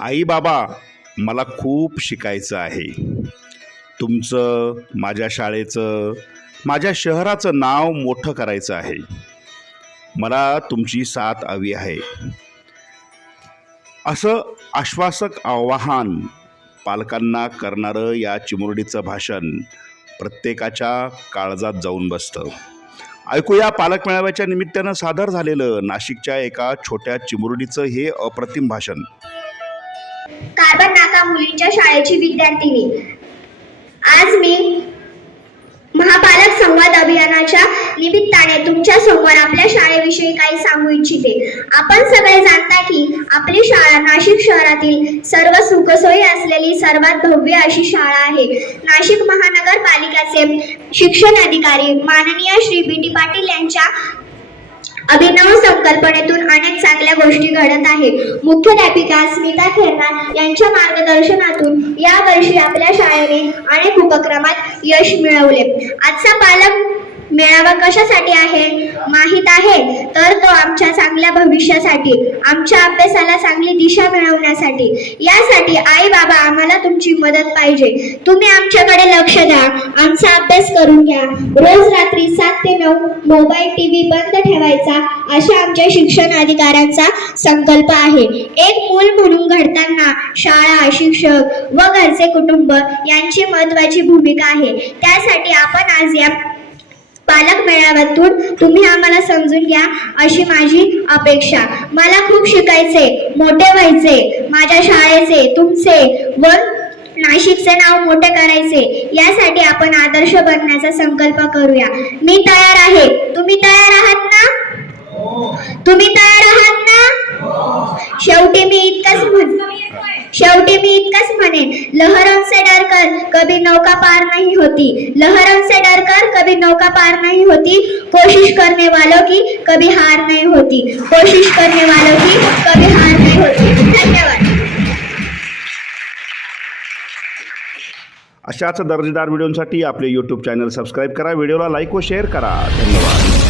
आई बाबा मला खूप शिकायचं आहे. तुमचं माझ्या शाळेचं माझ्या शहराचं नाव मोठं करायचं आहे. मला तुमची साथ हवी आहे. असं आश्वासक आवाहन पालकांना करणारं या चिमुरडीचं भाषण प्रत्येकाच्या काळजात जाऊन बसतं. ऐकूया पालक मेळाव्याच्या निमित्तानं सादर झालेलं नाशिकच्या एका छोट्या चिमुरडीचं हे अप्रतिम भाषण. कार्बन नाका मुलींच्या शाळेची विद्यार्थिनी. आज मी महापालक संवाद अभियानाच्या निमित्ताने तुमच्यासमोर आपल्या शाळेविषयी काही सांगू इच्छिते. आपण सगळे जाणता की आपली शाळा नाशिक शहरातील सर्व सुखसोयी असलेली सर्वात भव्य अशी शाळा आहे. नाशिक महानगरपालिकेचे शिक्षण अधिकारी माननीय श्री बी टी पाटील यांच्या कल्पनेतून अनेक चांगल्या गोष्टी घडत आहे मुख्याध्यापिका स्मिता खेरनार यांच्या मार्गदर्शनातून या वर्षी आपल्या शाळेने अनेक उपक्रमात यश मिळवले. आजचा पालक मेळावा कशासाठी आहे? माहीत आहे? तर तो आमच्या चांगल्या भविष्यासाठी आमच्या अभ्यासाला चांगली दिशा मिळवण्यासाठी. यासाठी आई बाबा आम्हाला तुमची मदत पाहिजे. तुम्ही आमच्याकडे लक्ष द्या. आमचा अभ्यास करून घ्या. रोज रात्री सात ते नऊ मोबाईल टी व्ही बंद घडवायचा अशा आमच्या शिक्षण अधिकाऱ्यांचा संकल्प आहे. एक मूल म्हणून घडताना शाळा शिक्षक व घरचे कुटुंब यांची महत्वाची भूमिका आहे. त्यासाठी आपण आज या पालक मेळाव्यातून तुम्ही आम्हाला समजून घ्या अशी माझी अपेक्षा. मला खूप शिकायचे मोठे व्हायचे माझ्या शाळेचे तुमचे व नाशिकचे नाव मोठे करायचे. यासाठी आपण आदर्श बनण्याचा संकल्प करूया. मी तयार आहे. तुम्ही तयार आहात ना? तुम्ही तयार आहात ना? शेवटी मी इतकंच म्हण शेवटी मी इतकंच म्हणेन. लहरों से डर कभी नौका पार नहीं होती. लहरों से डर कभी नौका पार नहीं होती. कोशिश करने वालों की कभी हार नहीं होती. कोशिश करने वालों की कभी हार नहीं होती. धन्यवाद. अशाच दर्जेदार व्हिडिओसाठी आपले यूट्यूब चॅनल सबस्क्राईब करा व्हिडिओला लाईक व शेअर करा. धन्यवाद.